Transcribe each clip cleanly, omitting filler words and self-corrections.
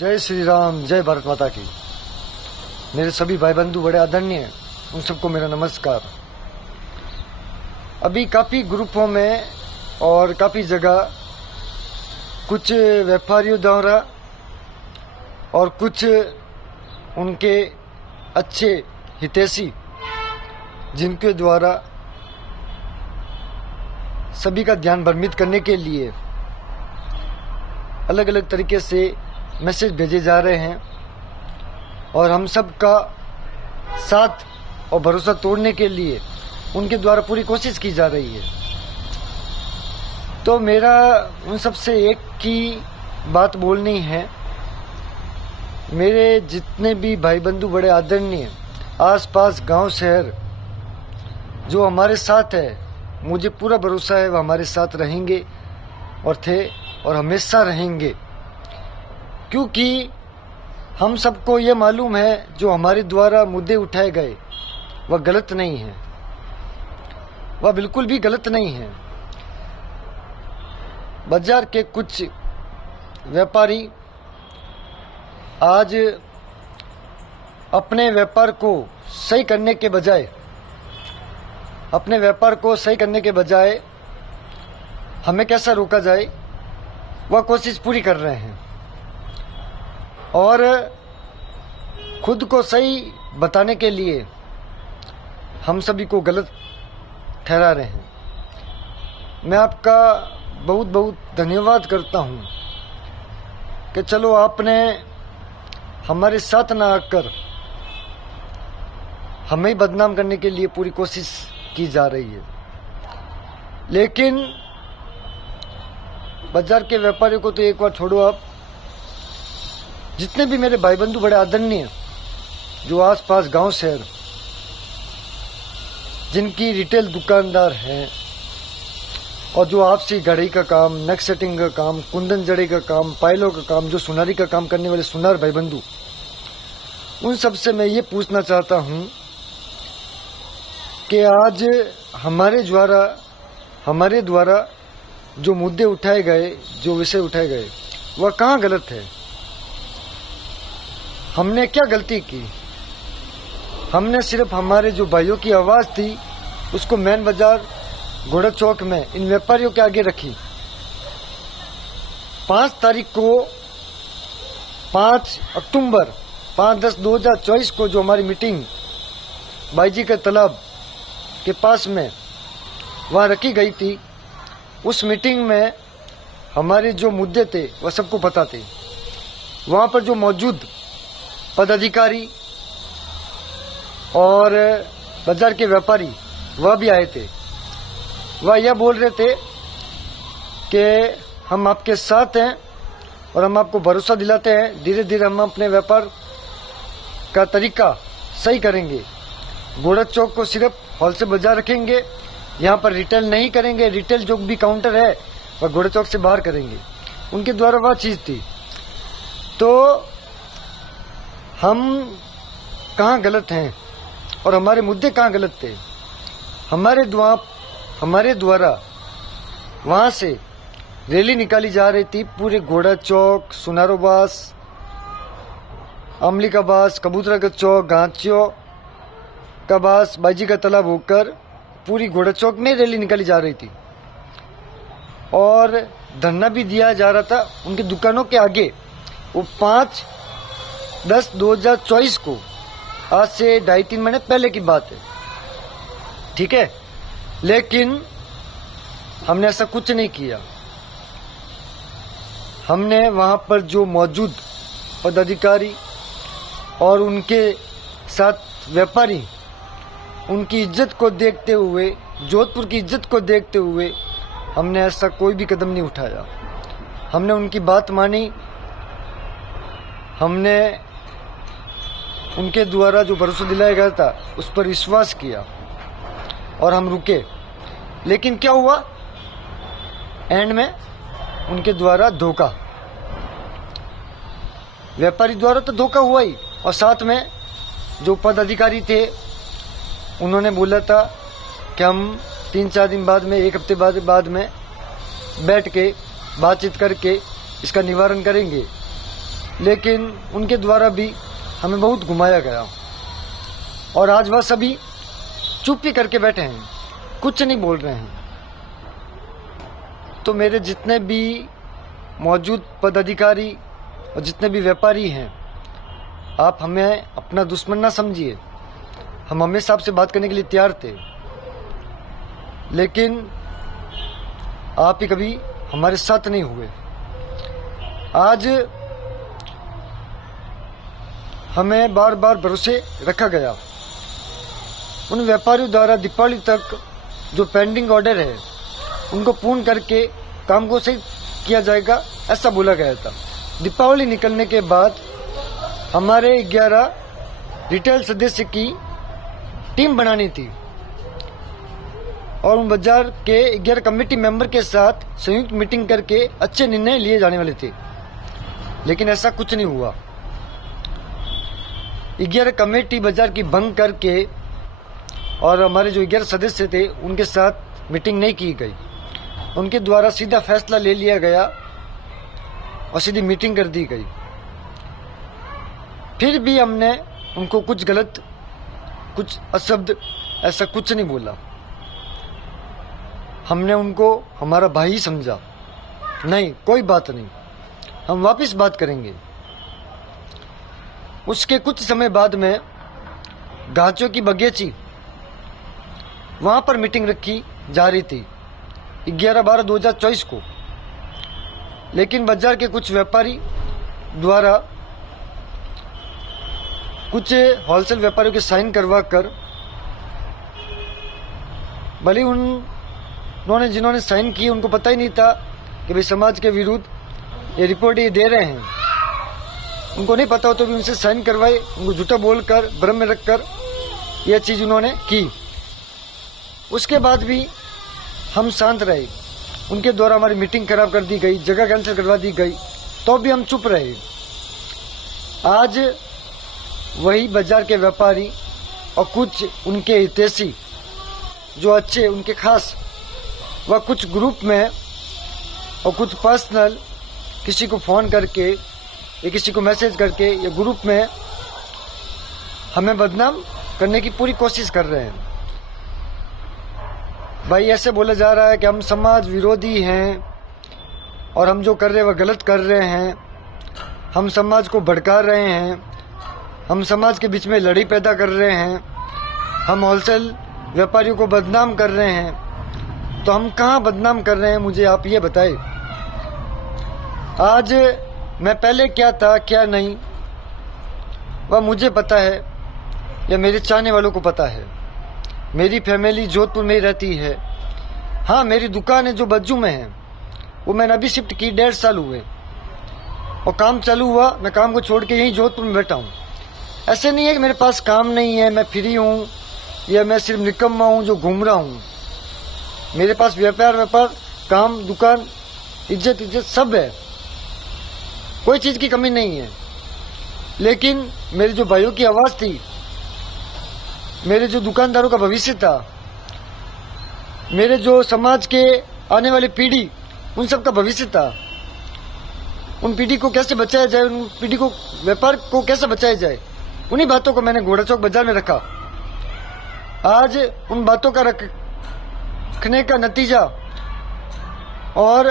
जय श्री राम, जय भारत माता की। मेरे सभी भाई बंधु बड़े आदरणीय, उन सबको मेरा नमस्कार। अभी काफ़ी ग्रुपों में और काफ़ी जगह कुछ व्यापारियों द्वारा और कुछ उनके अच्छे हितैषी जिनके द्वारा सभी का ध्यान भ्रमित करने के लिए अलग अलग तरीके से मैसेज भेजे जा रहे हैं और हम सब का साथ और भरोसा तोड़ने के लिए उनके द्वारा पूरी कोशिश की जा रही है। तो मेरा उन सब से एक की बात बोलनी है। मेरे जितने भी भाई बंधु बड़े आदरणीय आसपास गांव शहर जो हमारे साथ है, मुझे पूरा भरोसा है वो हमारे साथ रहेंगे और थे और हमेशा रहेंगे, क्योंकि हम सबको ये मालूम है जो हमारे द्वारा मुद्दे उठाए गए वह गलत नहीं है, वह बिल्कुल भी गलत नहीं है। बाजार के कुछ व्यापारी आज अपने व्यापार को सही करने के बजाय हमें कैसा रोका जाए वह कोशिश पूरी कर रहे हैं और खुद को सही बताने के लिए हम सभी को गलत ठहरा रहे हैं। मैं आपका बहुत बहुत धन्यवाद करता हूं कि चलो आपने हमारे साथ ना आकर हमें बदनाम करने के लिए पूरी कोशिश की जा रही है। लेकिन बाजार के व्यापारियों को तो एक बार छोड़ो, आप जितने भी मेरे भाई बंधु बड़े आदरणीय जो आसपास गांव शहर जिनकी रिटेल दुकानदार हैं और जो आपसी घड़ी का काम, नक्श सेटिंग का काम, कुंदन जड़े का काम, पायलों का काम, जो सुनारी का काम करने वाले सुनार भाई बंधु, उन सब से मैं ये पूछना चाहता हूं कि आज हमारे द्वारा जो मुद्दे उठाए गए, जो विषय उठाए गए, वह कहाँ गलत है? हमने क्या गलती की? हमने सिर्फ हमारे जो भाइयों की आवाज थी उसको मेन बाजार घोड़ा चौक में इन व्यापारियों के आगे रखी। 5 तारीख को 5 अक्टूबर 5/10/2024 को जो हमारी मीटिंग बाईजी के तालाब के पास में वहाँ रखी गई थी, उस मीटिंग में हमारे जो मुद्दे थे वह सबको पता थे। वहाँ पर जो मौजूद पदाधिकारी और बाजार के व्यापारी वह भी आए थे। वह यह बोल रहे थे कि हम आपके साथ हैं और हम आपको भरोसा दिलाते हैं, धीरे धीरे हम अपने व्यापार का तरीका सही करेंगे। घोड़ा चौक को सिर्फ होलसेल बाजार रखेंगे, यहाँ पर रिटेल नहीं करेंगे। रिटेल जो भी काउंटर है वह घोड़ा चौक से बाहर करेंगे। उनके द्वारा वह चीज़ थी। तो हम कहाँ गलत हैं और हमारे मुद्दे कहाँ गलत थे? हमारे द्वारा वहाँ से रैली निकाली जा रही थी। पूरे घोड़ा चौक, सुनारोबास, अमलिकाबास, कबूतरा का चौक, गांचियों का बास, बाईजी का तालाब होकर पूरी घोड़ा चौक में रैली निकाली जा रही थी और धरना भी दिया जा रहा था उनकी दुकानों के आगे। वो 5/10/2024 को, आज से 2.5-3 महीने पहले की बात है, ठीक है। लेकिन हमने ऐसा कुछ नहीं किया। हमने वहां पर जो मौजूद पदाधिकारी और उनके साथ व्यापारी, उनकी इज्जत को देखते हुए, जोधपुर की इज्जत को देखते हुए हमने ऐसा कोई भी कदम नहीं उठाया। हमने उनकी बात मानी, हमने उनके द्वारा जो भरोसा दिलाया गया था उस पर विश्वास किया और हम रुके। लेकिन क्या हुआ? एंड में उनके द्वारा धोखा, व्यापारी द्वारा तो धोखा हुआ ही, और साथ में जो पदाधिकारी थे उन्होंने बोला था कि हम 3-4 दिन बाद में, 1 हफ्ते बाद में बैठ के बातचीत करके इसका निवारण करेंगे। लेकिन उनके द्वारा भी हमें बहुत घुमाया गया और आज वह सभी चुप ही करके बैठे हैं, कुछ नहीं बोल रहे हैं। तो मेरे जितने भी मौजूद पदाधिकारी और जितने भी व्यापारी हैं, आप हमें अपना दुश्मन ना समझिए। हम हमेशा आपसे बात करने के लिए तैयार थे, लेकिन आप ही कभी हमारे साथ नहीं हुए। आज हमें बार बार भरोसे रखा गया। उन व्यापारियों द्वारा दीपावली तक जो पेंडिंग ऑर्डर है उनको पूर्ण करके काम को सही किया जाएगा, ऐसा बोला गया था। दीपावली निकलने के बाद हमारे 11 रिटेल सदस्य की टीम बनानी थी और उन बाजार के 11 कमेटी मेंबर के साथ संयुक्त मीटिंग करके अच्छे निर्णय लिए जाने वाले थे, लेकिन ऐसा कुछ नहीं हुआ। 11 कमेटी बाजार की भंग करके और हमारे जो 11 सदस्य थे उनके साथ मीटिंग नहीं की गई। उनके द्वारा सीधा फैसला ले लिया गया और सीधी मीटिंग कर दी गई। फिर भी हमने उनको कुछ गलत, कुछ अशब्द ऐसा कुछ नहीं बोला। हमने उनको हमारा भाई समझा। नहीं, कोई बात नहीं, हम वापस बात करेंगे। उसके कुछ समय बाद में गांचों की बगीची वहां पर मीटिंग रखी जा रही थी 11/12/2024 को, लेकिन बाजार के कुछ व्यापारी द्वारा कुछ होलसेल व्यापारियों के साइन करवा कर, भले उन्होंने जिन्होंने साइन किए उनको पता ही नहीं था कि भाई समाज के विरुद्ध ये रिपोर्ट ये दे रहे हैं, उनको नहीं पता हो तो भी उनसे साइन करवाए, उनको झूठा बोलकर भ्रम में रखकर यह चीज उन्होंने की। उसके बाद भी हम शांत रहे। उनके द्वारा हमारी मीटिंग खराब कर दी गई, जगह कैंसिल करवा दी गई, तो भी हम चुप रहे। आज वही बाजार के व्यापारी और कुछ उनके हितैषी जो अच्छे उनके खास, वह कुछ ग्रुप में और कुछ पर्सनल किसी को फोन करके या किसी को मैसेज करके या ग्रुप में हमें बदनाम करने की पूरी कोशिश कर रहे हैं। भाई ऐसे बोला जा रहा है कि हम समाज विरोधी हैं और हम जो कर रहे हैं वह गलत कर रहे हैं, हम समाज को भड़का रहे हैं, हम समाज के बीच में लड़ाई पैदा कर रहे हैं, हम होलसेल व्यापारियों को बदनाम कर रहे हैं। तो हम कहाँ बदनाम कर रहे हैं, मुझे आप ये बताएं। आज मैं पहले क्या था क्या नहीं वह मुझे पता है या मेरे चाहने वालों को पता है। मेरी फैमिली जोधपुर में ही रहती है। हाँ, मेरी दुकान है जो बज्जू में है, वो मैंने अभी शिफ्ट की, 1.5 साल हुए और काम चालू हुआ, मैं काम को छोड़ के यहीं जोधपुर में बैठा हूँ। ऐसे नहीं है कि मेरे पास काम नहीं है, मैं फ्री हूँ या मैं सिर्फ निकम्मा हूँ जो घूम रहा हूँ। मेरे पास व्यापार, काम, दुकान, इज्जत सब है, कोई चीज़ की कमी नहीं है। लेकिन मेरे जो भाइयों की आवाज़ थी, मेरे जो दुकानदारों का भविष्य था, मेरे जो समाज के आने वाली पीढ़ी, उन सब का भविष्य था, उन पीढ़ी को कैसे बचाया जाए, उन पीढ़ी को, व्यापार को कैसे बचाया जाए, उन्हीं बातों को मैंने घोड़ा चौक बाजार में रखा। आज उन बातों का रखने का नतीजा और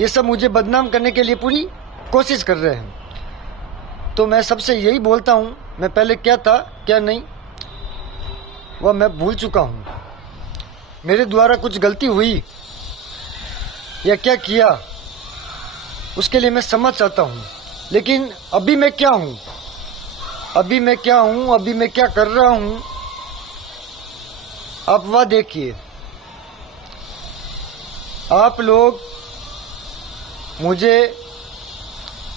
ये सब मुझे बदनाम करने के लिए पूरी कोशिश कर रहे हैं। तो मैं सबसे यही बोलता हूँ, मैं पहले क्या था क्या नहीं वह मैं भूल चुका हूँ। मेरे द्वारा कुछ गलती हुई या क्या किया उसके लिए मैं क्षमा चाहता हूँ। लेकिन अभी मैं क्या हूँ, अभी मैं क्या कर रहा हूँ, आप वह देखिए। आप लोग मुझे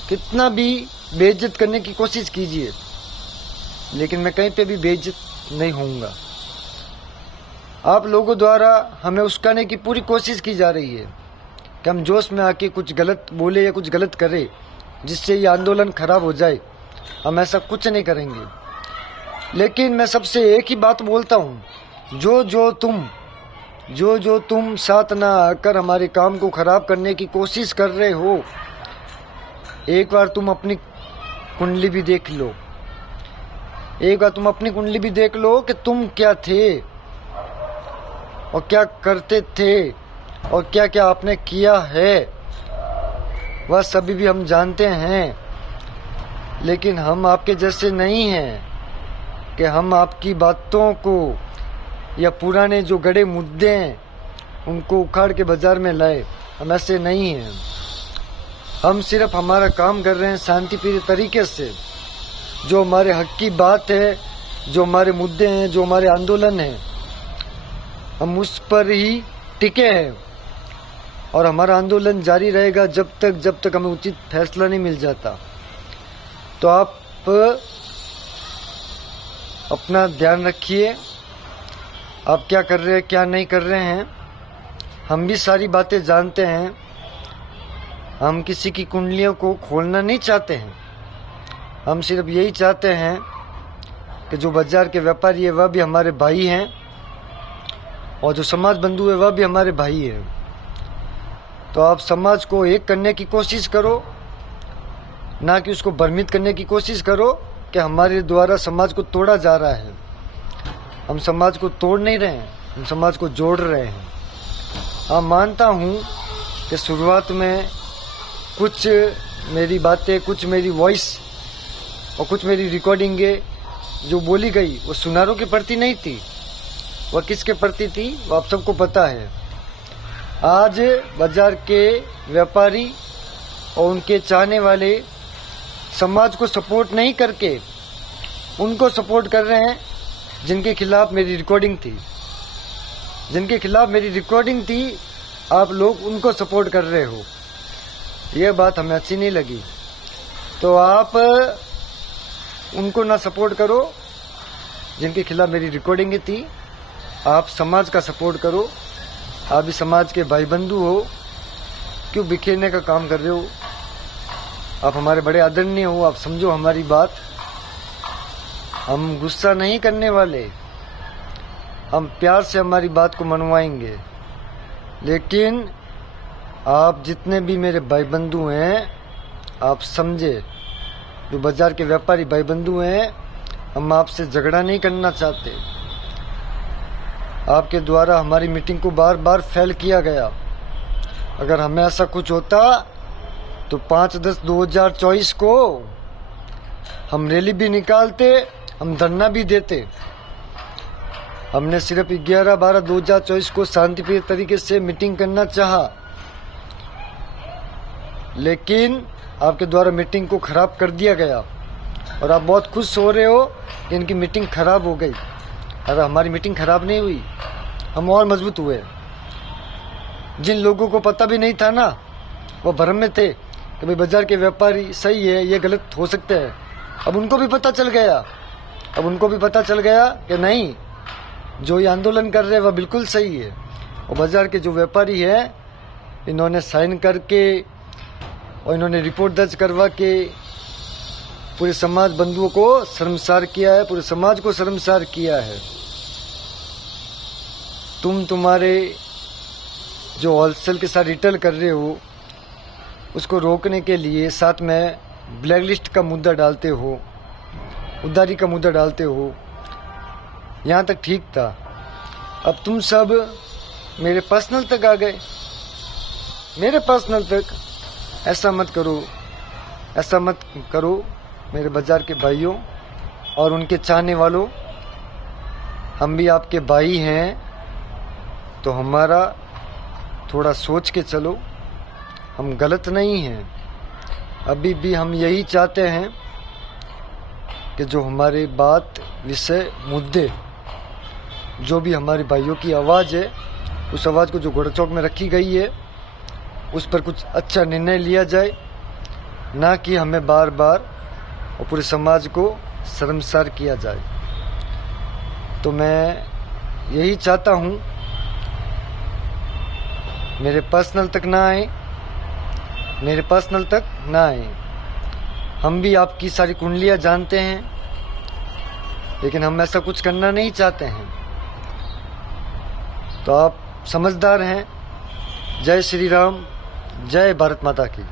कितना भी बेइज्जत करने की कोशिश कीजिए, लेकिन मैं कहीं पे भी बेइज्जत नहीं होऊंगा। आप लोगों द्वारा हमें उस्काने की पूरी कोशिश की जा रही है कि हम जोश में आके कुछ गलत बोले या कुछ गलत करें जिससे ये आंदोलन खराब हो जाए। हम ऐसा कुछ नहीं करेंगे। लेकिन मैं सबसे एक ही बात बोलता हूँ, जो तुम साथ ना आकर हमारे काम को खराब करने की कोशिश कर रहे हो, एक बार तुम अपनी कुंडली भी देख लो, एक बार तुम अपनी कुंडली भी देख लो कि तुम क्या थे और क्या करते थे और क्या क्या आपने किया है। वह सभी भी हम जानते हैं, लेकिन हम आपके जैसे नहीं हैं कि हम आपकी बातों को या पुराने जो गड़े मुद्दे हैं उनको उखाड़ के बाजार में लाए। हम ऐसे नहीं हैं। हम सिर्फ हमारा काम कर रहे हैं शांतिप्रिय तरीके से। जो हमारे हक की बात है, जो हमारे मुद्दे हैं, जो हमारे आंदोलन हैं, हम उस पर ही टिके हैं और हमारा आंदोलन जारी रहेगा जब तक हमें उचित फैसला नहीं मिल जाता। तो आप अपना ध्यान रखिए, आप क्या कर रहे हैं, क्या नहीं कर रहे हैं। हम भी सारी बातें जानते हैं। हम किसी की कुंडलियों को खोलना नहीं चाहते हैं। हम सिर्फ यही चाहते हैं कि जो बाजार के व्यापारी है वह भी हमारे भाई हैं और जो समाज बंधु है वह भी हमारे भाई हैं। तो आप समाज को एक करने की कोशिश करो, ना कि उसको भ्रमित करने की कोशिश करो कि हमारे द्वारा समाज को तोड़ा जा रहा है। हम समाज को तोड़ नहीं रहे हैं, हम समाज को जोड़ रहे हैं। हाँ, मानता हूँ कि शुरुआत में कुछ मेरी बातें, कुछ मेरी वॉइस और कुछ मेरी रिकॉर्डिंगें जो बोली गई वो सुनारों के प्रति नहीं थी। वह किसके प्रति थी वो आप सबको पता है। आज बाजार के व्यापारी और उनके चाहने वाले समाज को सपोर्ट नहीं करके उनको सपोर्ट कर रहे हैं जिनके खिलाफ मेरी रिकॉर्डिंग थी। जिनके खिलाफ मेरी रिकॉर्डिंग थी आप लोग उनको सपोर्ट कर रहे हो। यह बात हमें अच्छी नहीं लगी। तो आप उनको ना सपोर्ट करो जिनके खिलाफ मेरी रिकॉर्डिंग थी। आप समाज का सपोर्ट करो। आप भी समाज के भाई बंधु हो, क्यों बिखेरने का काम कर रहे हो। आप हमारे बड़े आदरणीय हो, आप समझो हमारी बात। हम गुस्सा नहीं करने वाले, हम प्यार से हमारी बात को मनवाएंगे। लेकिन आप जितने भी मेरे भाई बंधु हैं आप समझे, जो बाजार के व्यापारी भाई बंधु हैं, हम आपसे झगड़ा नहीं करना चाहते। आपके द्वारा हमारी मीटिंग को बार बार फेल किया गया। अगर हमें ऐसा कुछ होता तो 5/10/2024 को हम रैली भी निकालते, हम धरना भी देते। हमने सिर्फ 11/12/2024 को शांतिप्रिय तरीके से मीटिंग करना चाहा, लेकिन आपके द्वारा मीटिंग को खराब कर दिया गया और आप बहुत खुश हो रहे हो कि इनकी मीटिंग खराब हो गई। अगर हमारी मीटिंग खराब नहीं हुई, हम और मजबूत हुए। जिन लोगों को पता भी नहीं था ना, वो भ्रम में थे कि भाई बाजार के व्यापारी सही है, ये गलत हो सकते हैं। अब उनको भी पता चल गया, अब उनको भी पता चल गया कि नहीं, जो ये आंदोलन कर रहे हैं वह बिल्कुल सही है। और बाजार के जो व्यापारी है, इन्होंने साइन करके और इन्होंने रिपोर्ट दर्ज करवा के पूरे समाज बंधुओं को शर्मसार किया है, पूरे समाज को शर्मसार किया है। तुम्हारे जो होलसेल के साथ रिटेल कर रहे हो उसको रोकने के लिए साथ में ब्लैक लिस्ट का मुद्दा डालते हो, उधारी का मुद्दा डालते हो। यहाँ तक ठीक था। अब तुम सब मेरे पर्सनल तक आ गए, मेरे पर्सनल तक। ऐसा मत करो, ऐसा मत करो मेरे बाजार के भाइयों और उनके चाहने वालों। हम भी आपके भाई हैं, तो हमारा थोड़ा सोच के चलो। हम गलत नहीं हैं। अभी भी हम यही चाहते हैं कि जो हमारे बात, विषय, मुद्दे, जो भी हमारे भाइयों की आवाज़ है, उस आवाज़ को जो घोड़ा चौक में रखी गई है उस पर कुछ अच्छा निर्णय लिया जाए, ना कि हमें बार बार और पूरे समाज को शर्मसार किया जाए। तो मैं यही चाहता हूँ, मेरे पर्सनल तक ना आए, मेरे पर्सनल तक ना आए। हम भी आपकी सारी कुंडलियाँ जानते हैं, लेकिन हम ऐसा कुछ करना नहीं चाहते हैं। तो आप समझदार हैं। जय श्री राम, जय भारत माता की।